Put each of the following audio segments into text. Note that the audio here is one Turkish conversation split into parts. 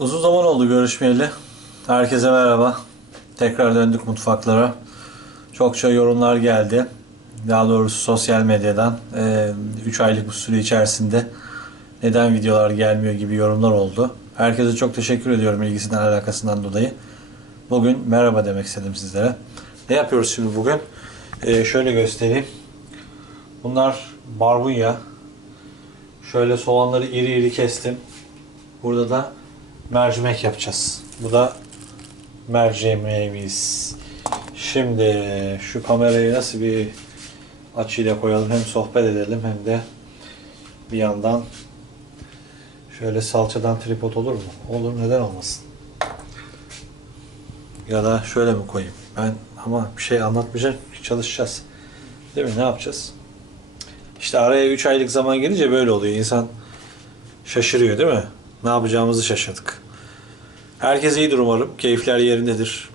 Uzun zaman oldu görüşmeyeli. Herkese merhaba. Tekrar döndük mutfaklara. Çokça yorumlar geldi. Daha doğrusu sosyal medyadan. 3 aylık bu süre içerisinde neden videolar gelmiyor gibi yorumlar oldu. Herkese çok teşekkür ediyorum ilgisinden alakasından dolayı. Bugün merhaba demek istedim sizlere. Ne yapıyoruz şimdi bugün? Ee, şöyle göstereyim. Bunlar barbunya. Şöyle soğanları iri iri kestim. Burada da mercimek yapacağız. Bu da mercimeğimiz. Şimdi şu kamerayı nasıl bir açıyla koyalım hem sohbet edelim hem de bir yandan şöyle salçadan tripod olur mu? Olur neden olmasın? Ya da şöyle mi koyayım? Ben ama bir şey anlatmayacağım. Çalışacağız. Değil mi? Ne yapacağız? İşte araya 3 aylık zaman gelince böyle oluyor. İnsan şaşırıyor değil mi? Ne yapacağımızı şaşırdık. Herkes iyidir umarım. Keyifler yerindedir.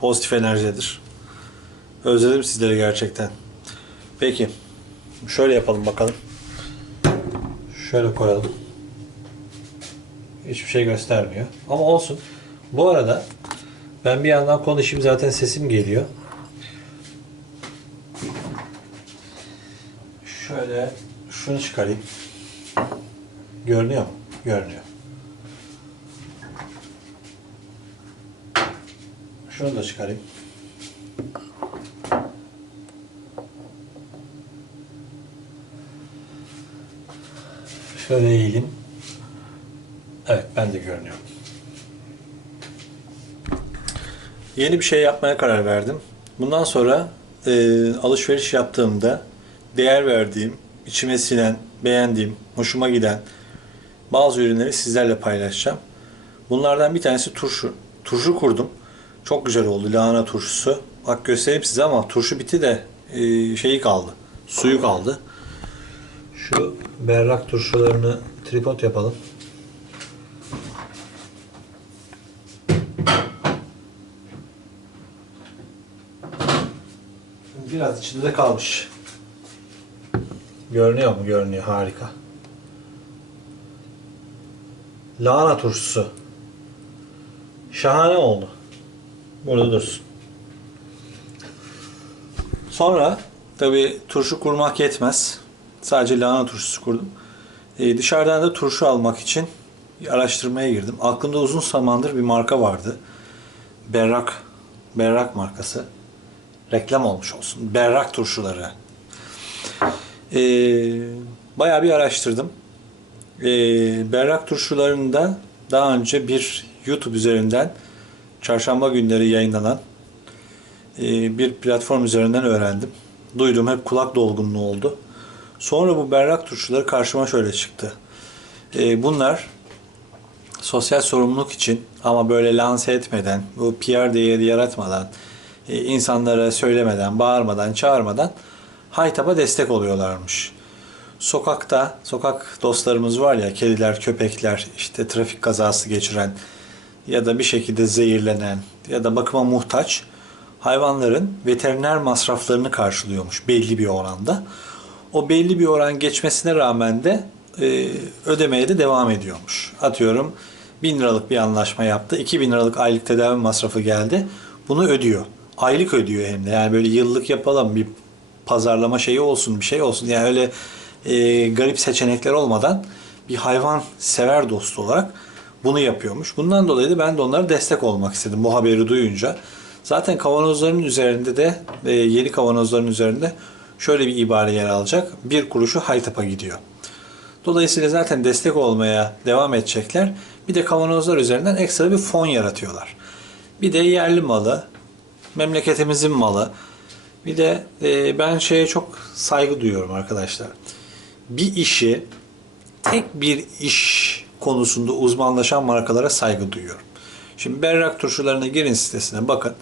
Pozitif enerjidedir. Özledim sizleri gerçekten. Peki. Şöyle yapalım bakalım. Şöyle koyalım. Hiçbir şey göstermiyor. Ama olsun. Bu arada ben bir yandan konuşayım zaten sesim geliyor. Şöyle şunu çıkarayım. Görünüyor mu? Görünüyor. Şunu da çıkarayım. Şöyle eğileyim. Evet ben de görünüyorum. Yeni bir şey yapmaya karar verdim. Bundan sonra e, alışveriş yaptığımda değer verdiğim, içime sinen, beğendiğim, hoşuma giden bazı ürünleri sizlerle paylaşacağım. Bunlardan bir tanesi turşu. Turşu kurdum. Çok güzel oldu lahana turşusu. Bak göstereyim size ama turşu bitti de e, şeyi kaldı. Suyu kaldı. Şu berrak turşularını tripod yapalım. Biraz içinde de kalmış. Görünüyor mu? Görünüyor. Harika. Lahana turşusu. Şahane oldu. Burada dursun. Sonra tabi turşu kurmak yetmez. Sadece lahana turşusu kurdum. Ee, dışarıdan da turşu almak için araştırmaya girdim. Aklımda uzun zamandır bir marka vardı. Berrak. Berrak markası. Reklam olmuş olsun. Berrak turşuları. Ee, bayağı bir araştırdım. Ee, berrak turşularında daha önce bir YouTube üzerinden çarşamba günleri yayınlanan e, bir platform üzerinden öğrendim. Duydum hep kulak dolgunluğu oldu. Sonra bu berrak turşuları karşıma şöyle çıktı. E, bunlar sosyal sorumluluk için ama böyle lanse etmeden, bu PR değeri yaratmadan, e, insanlara söylemeden, bağırmadan, çağırmadan Haytap'a destek oluyorlarmış. Sokakta, sokak dostlarımız var ya, kediler, köpekler, işte trafik kazası geçiren ya da bir şekilde zehirlenen ya da bakıma muhtaç hayvanların veteriner masraflarını karşılıyormuş belli bir oranda. O belli bir oran geçmesine rağmen de e, ödemeye de devam ediyormuş. Atıyorum 1000 liralık bir anlaşma yaptı. 2000 liralık aylık tedavi masrafı geldi. Bunu ödüyor. Aylık ödüyor hem de. Yani böyle yıllık yapalım bir pazarlama şeyi olsun bir şey olsun. Yani öyle e, garip seçenekler olmadan bir hayvan sever dostu olarak bunu yapıyormuş. Bundan dolayı da ben de onlara destek olmak istedim bu haberi duyunca. Zaten kavanozların üzerinde de e, yeni kavanozların üzerinde şöyle bir ibare yer alacak. Bir kuruşu Haytap'a gidiyor. Dolayısıyla zaten destek olmaya devam edecekler. Bir de kavanozlar üzerinden ekstra bir fon yaratıyorlar. Bir de yerli malı, memleketimizin malı. Bir de e, ben şeye çok saygı duyuyorum arkadaşlar. Bir işi tek bir iş konusunda uzmanlaşan markalara saygı duyuyorum. Şimdi berrak turşularına girin sitesine bakın.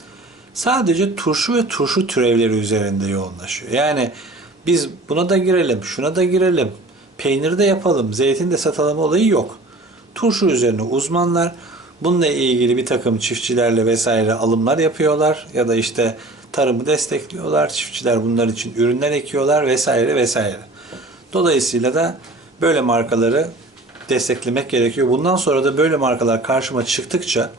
Sadece turşu ve turşu türevleri üzerinde yoğunlaşıyor. Yani biz buna da girelim, şuna da girelim, peynir de yapalım, zeytin de satalım olayı yok. Turşu üzerine uzmanlar bununla ilgili bir takım çiftçilerle vesaire alımlar yapıyorlar ya da işte tarımı destekliyorlar. Çiftçiler bunlar için ürünler ekiyorlar vesaire vesaire. Dolayısıyla da böyle markaları desteklemek gerekiyor. Bundan sonra da böyle markalar karşıma çıktıkça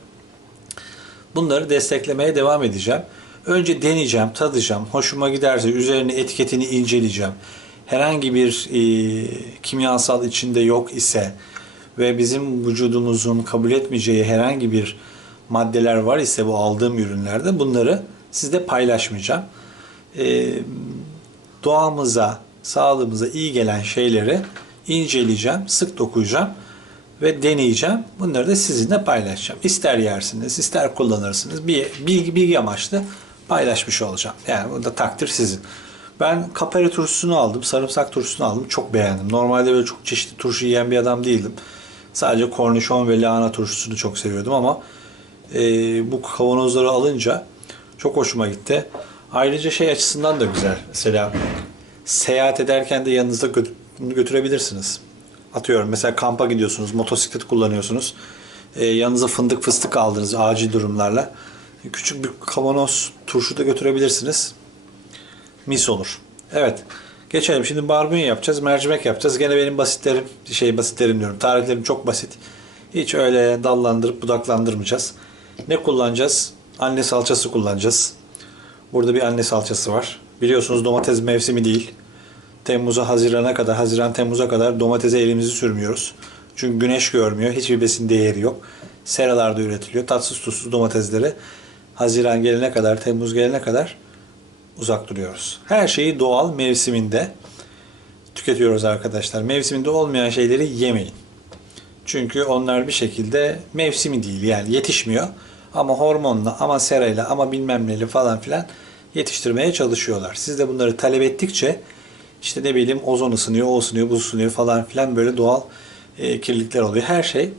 bunları desteklemeye devam edeceğim. Önce deneyeceğim, tadacağım. Hoşuma giderse üzerine etiketini inceleyeceğim. Herhangi bir e, kimyasal içinde yok ise ve bizim vücudumuzun kabul etmeyeceği herhangi bir maddeler var ise bu aldığım ürünlerde bunları sizle paylaşmayacağım. E, doğamıza, sağlığımıza iyi gelen şeyleri inceleyeceğim, sık dokuyacağım ve deneyeceğim. Bunları da sizinle paylaşacağım. İster yersiniz, ister kullanırsınız. Bir bilgi, bilgi amaçlı paylaşmış olacağım. Yani burada takdir sizin. Ben kapari turşusunu aldım, sarımsak turşusunu aldım. Çok beğendim. Normalde böyle çok çeşitli turşu yiyen bir adam değildim. Sadece kornişon ve lahana turşusunu çok seviyordum ama e, bu kavanozları alınca çok hoşuma gitti. Ayrıca şey açısından da güzel. Mesela seyahat ederken de yanınızda bunu götürebilirsiniz. Atıyorum mesela kampa gidiyorsunuz, motosiklet kullanıyorsunuz. E, yanınıza fındık fıstık aldınız acil durumlarla. Küçük bir kavanoz turşu da götürebilirsiniz. Mis olur. Evet. Geçelim. Şimdi barbunya yapacağız. Mercimek yapacağız. Gene benim basitlerim, şey basitlerim diyorum. Tariflerim çok basit. Hiç öyle dallandırıp budaklandırmayacağız. Ne kullanacağız? Anne salçası kullanacağız. Burada bir anne salçası var. Biliyorsunuz domates mevsimi değil. Temmuz'a, Haziran'a kadar, Haziran Temmuz'a kadar domatese elimizi sürmüyoruz. Çünkü güneş görmüyor. Hiçbir besin değeri yok. Seralarda üretiliyor. Tatsız tuzsuz domatesleri Haziran gelene kadar, Temmuz gelene kadar uzak duruyoruz. Her şeyi doğal mevsiminde tüketiyoruz arkadaşlar. Mevsiminde olmayan şeyleri yemeyin. Çünkü onlar bir şekilde mevsimi değil yani yetişmiyor. Ama hormonla ama serayla ama bilmem neyle falan filan yetiştirmeye çalışıyorlar. Siz de bunları talep ettikçe işte ne bileyim ozon ısınıyor, o ısınıyor, bu ısınıyor falan filan böyle doğal e, kirlilikler oluyor. Her şey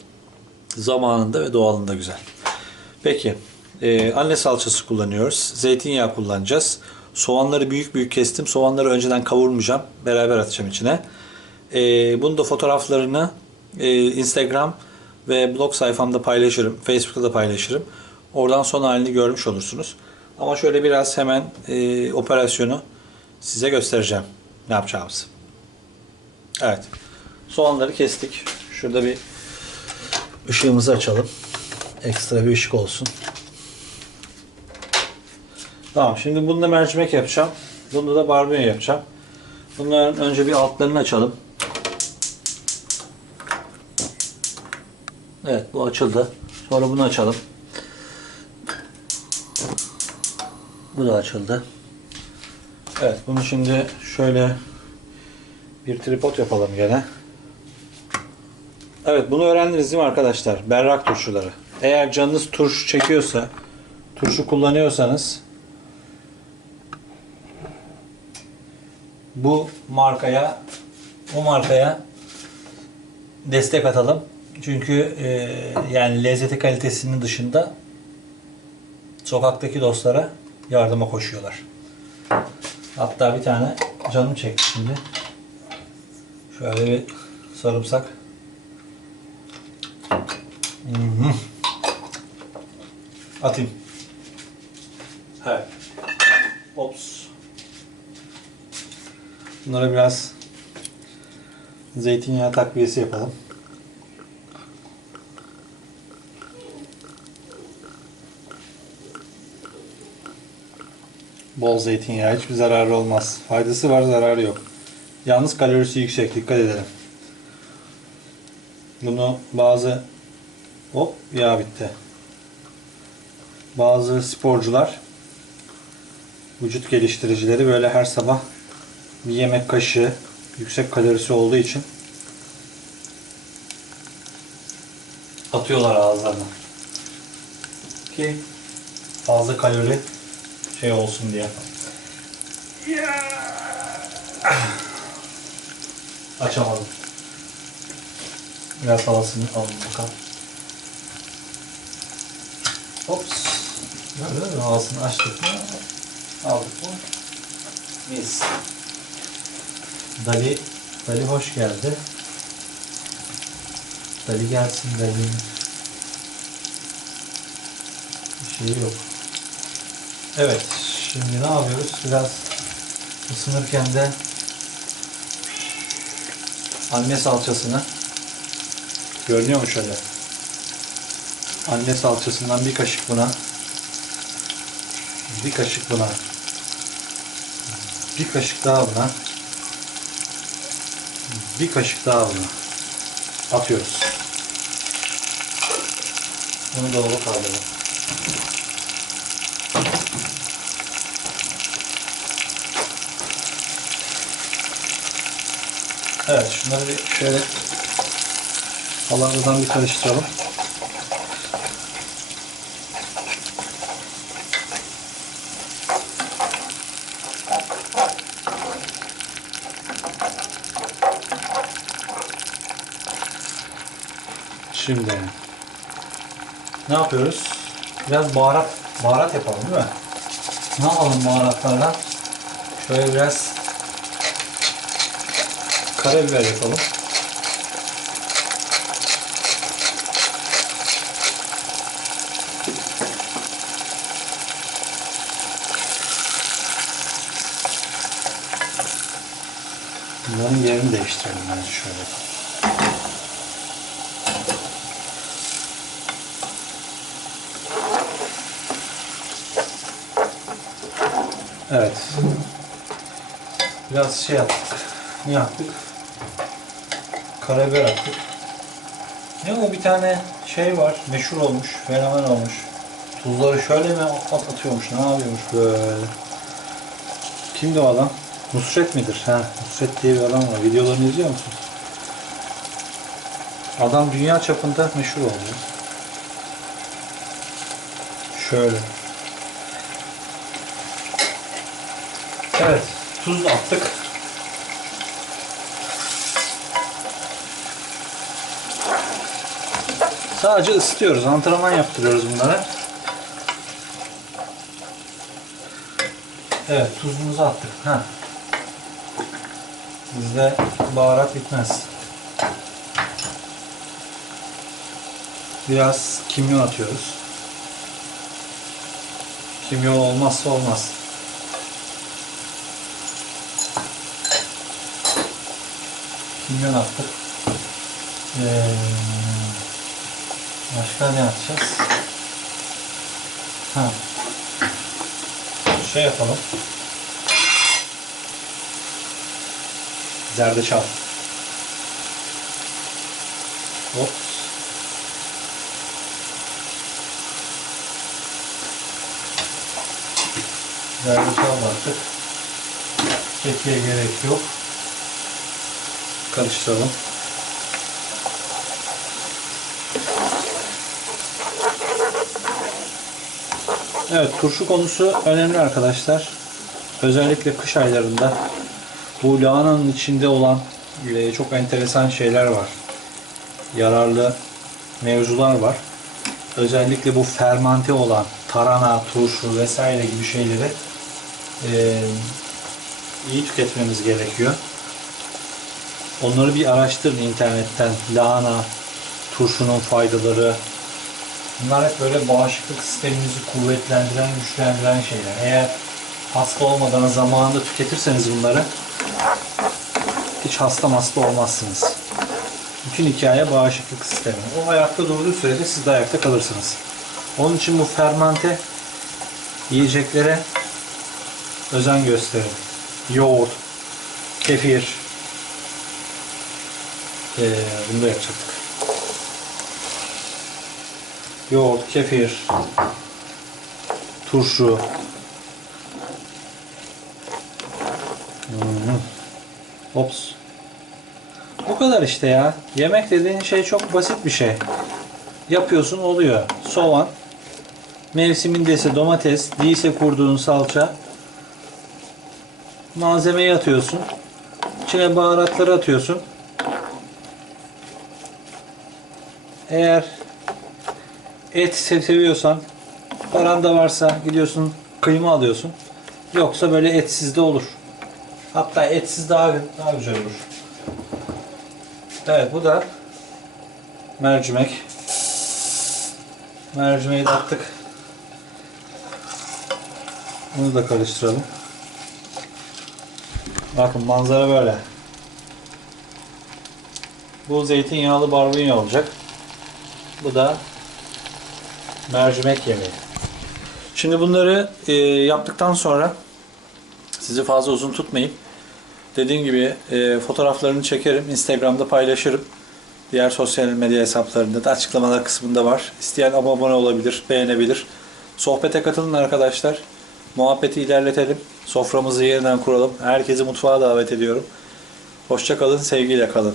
zamanında ve doğalında güzel. Peki e, anne salçası kullanıyoruz. Zeytinyağı kullanacağız. Soğanları büyük büyük kestim. Soğanları önceden kavurmayacağım. Beraber atacağım içine. E, bunu da fotoğraflarını e, Instagram ve blog sayfamda paylaşırım. Facebook'ta da paylaşırım. Oradan son halini görmüş olursunuz. Ama şöyle biraz hemen e, operasyonu size göstereceğim. Ne yapacağımızı. Evet. Soğanları kestik. Şurada bir ışığımızı açalım. Ekstra bir ışık olsun. Tamam şimdi bunda mercimek yapacağım. Bunda da barbunya yapacağım. Bunların önce bir altlarını açalım. Evet bu açıldı. Sonra bunu açalım. Bu da açıldı. Evet bunu şimdi şöyle bir tripod yapalım gene. Evet bunu öğrendiniz değil mi arkadaşlar? Berrak turşuları. Eğer canınız turşu çekiyorsa, turşu kullanıyorsanız bu markaya o markaya destek atalım. Çünkü e, yani lezzeti kalitesinin dışında sokaktaki dostlara yardıma koşuyorlar. Hatta bir tane canım çekti şimdi. Şöyle bir sarımsak. Hı. Atayım. Evet. Ops. Bunlara biraz zeytinyağı takviyesi yapalım. Bol zeytinyağı hiçbir zararı olmaz. Faydası var, zararı yok. Yalnız kalorisi yüksek, dikkat edelim. Bunu bazı hop yağ bitti. Bazı sporcular vücut geliştiricileri böyle her sabah bir yemek kaşığı yüksek kalorisi olduğu için atıyorlar ağızlarına. Ki fazla kalori şey olsun diye. Açamadım. Biraz havasını alalım bakalım. Ops. Böyle havasını açtık mı? Aldık mı? Mis. Dali, Dali hoş geldi. Dali gelsin Dali. Bir şey yok. Evet, şimdi ne yapıyoruz? Biraz ısınırken de anne salçasını Görünüyor mu şöyle? Anne salçasından bir kaşık buna. Bir kaşık buna. Bir kaşık daha buna. Bir kaşık daha buna. Atıyoruz. Bunu dolaba kaldıralım. Evet şunları bir şöyle alanından bir karıştıralım. Şimdi ne yapıyoruz? Biraz baharat baharat yapalım değil mi? Ne yapalım baharatlardan? Şöyle biraz karabiber yapalım. Bunların yerini değiştirelim bence şöyle. Evet. Biraz şey yaptık. Ne yaptık? Karabiber attık. Ne o bir tane şey var. Meşhur olmuş. Fenomen olmuş. Tuzları şöyle mi at atıyormuş? Ne yapıyormuş böyle? Kimdi o adam? Nusret midir? Ha, Nusret diye bir adam var. Videolarını izliyor musun? Adam dünya çapında meşhur oldu. Şöyle. Evet, tuz attık. Sadece ısıtıyoruz, antrenman yaptırıyoruz bunlara. Evet, tuzumuzu attık. Ha. Bizde baharat bitmez. Biraz kimyon atıyoruz. Kimyon olmazsa olmaz. kimyon attık. Ee, başka ne atacağız? Ha. Şey yapalım. Zerdeçal. Ops. Zerdeçal attık. Kekiğe gerek yok karıştıralım. Evet turşu konusu önemli arkadaşlar. Özellikle kış aylarında bu lahananın içinde olan e, çok enteresan şeyler var. Yararlı mevzular var. Özellikle bu fermante olan tarhana, turşu vesaire gibi şeyleri e, iyi tüketmemiz gerekiyor. Onları bir araştırın internetten. Lahana, turşunun faydaları. Bunlar hep böyle bağışıklık sistemimizi kuvvetlendiren, güçlendiren şeyler. Eğer hasta olmadan zamanında tüketirseniz bunları hiç hasta hasta olmazsınız. Bütün hikaye bağışıklık sistemi. O ayakta durduğu sürece siz de ayakta kalırsınız. Onun için bu fermente yiyeceklere özen gösterin. Yoğurt, kefir, ee, bunu da yapacaktık. Yoğurt, kefir, turşu. Hmm. Ops. Bu kadar işte ya. Yemek dediğin şey çok basit bir şey. Yapıyorsun oluyor. Soğan, mevsimindeyse domates, değilse kurduğun salça. Malzemeyi atıyorsun. İçine baharatları atıyorsun. Eğer et seviyorsan paran da varsa gidiyorsun kıyma alıyorsun. Yoksa böyle etsiz de olur. Hatta etsiz daha daha güzel olur. Evet bu da mercimek. Mercimeği de attık. Bunu da karıştıralım. Bakın manzara böyle. Bu zeytinyağlı barbunya olacak. Bu da mercimek yemeği. Şimdi bunları e, yaptıktan sonra sizi fazla uzun tutmayayım. Dediğim gibi e, fotoğraflarını çekerim. Instagram'da paylaşırım. Diğer sosyal medya hesaplarında da açıklamalar kısmında var. İsteyen abone olabilir, beğenebilir. Sohbete katılın arkadaşlar. Muhabbeti ilerletelim. Soframızı yeniden kuralım. Herkesi mutfağa davet ediyorum. Hoşça kalın, sevgiyle kalın.